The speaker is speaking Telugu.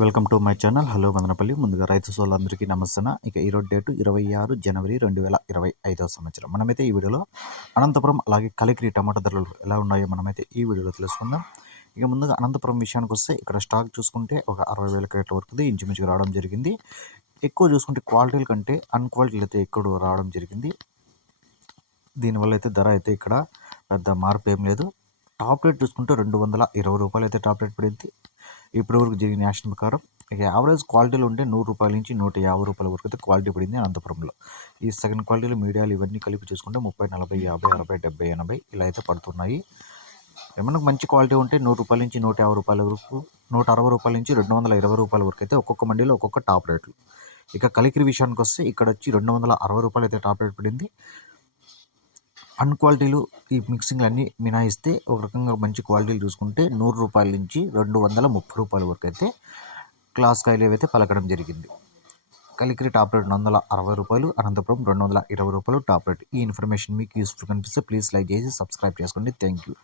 Welcome to my channel. Hello Vandanapalli. ముందుగా రైతు సోళ్ళందరికీ నమస్తే ఇక ఈరోజు డేటు ఇరవై ఆరు జనవరి రెండు వేల ఇరవై ఐదవ సంవత్సరం. మనమైతే ఈ వీడియోలో అనంతపురం అలాగే కలికిరి టమాటా ధరలు ఎలా ఉన్నాయో మనమైతే ఈ వీడియోలో తెలుసుకుందాం. ఇక ముందుగా అనంతపురం విషయానికి వస్తే ఇక్కడ స్టాక్ చూసుకుంటే ఒక అరవై వేల క్రేట్ల వరకు ఇంచుమించుగా రావడం జరిగింది. ఎక్కువ చూసుకుంటే క్వాలిటీల కంటే అన్క్వాలిటీలు అయితే ఎక్కువ రావడం జరిగింది. దీనివల్ల అయితే ధర అయితే ఇక్కడ పెద్ద మార్పు ఏం లేదు. టాప్ రేట్ చూసుకుంటే రెండు వందల ఇరవై రూపాయలు అయితే టాప్ రేట్ పడింది. ఇప్పటివరకు జరిగిన యాక్షన్ ప్రకారం ఇక యావరేజ్ క్వాలిటీలో ఉంటే నూరు రూపాయల నుంచి నూట యాభై రూపాయల వరకు అయితే క్వాలిటీ పడింది అనంతపురంలో. ఈ సెకండ్ క్వాలిటీలో మీడియాలు ఇవన్నీ కలిపి చూసుకుంటే ముప్పై నలభై యాభై అరవై డెబ్బై ఎనభై ఇలా అయితే పడుతున్నాయి. ఏమన్నా మంచి క్వాలిటీ ఉంటే నూరు రూపాయల నుంచి నూట యాభై రూపాయల వరకు నూట అరవై రూపాయల నుంచి రెండు వందల ఇరవై రూపాయల వరకు అయితే ఒక్కొక్క మండీలో ఒక్కొక్క టాప్ రేట్లు. ఇక కలికిరి విషయానికి వస్తే ఇక్కడ వచ్చి రెండు వందల అరవై రూపాయలు అయితే టాప్ రేట్ పడింది. అన్క్వాలిటీలు ఈ మిక్సింగ్లు అన్నీ మినాయిస్తే ఒక రకంగా మంచి క్వాలిటీలు చూసుకుంటే నూరు రూపాయల నుంచి రెండు వందల ముప్పై రూపాయల వరకు అయితే క్లాస్ కాయలు ఏవైతే పలకడం జరిగింది. కలికిరి టాప్ రేట్ రెండు వందల అరవై రూపాయలు అనంతపురం రెండు వందల ఇరవై రూపాయలు టాప్ రేట్. ఈ ఇన్ఫర్మేషన్ మీకు యూస్ఫుల్ కనిపిస్తే ప్లీజ్ లైక్ చేసి సబ్స్క్రైబ్ చేసుకోండి. Thank you.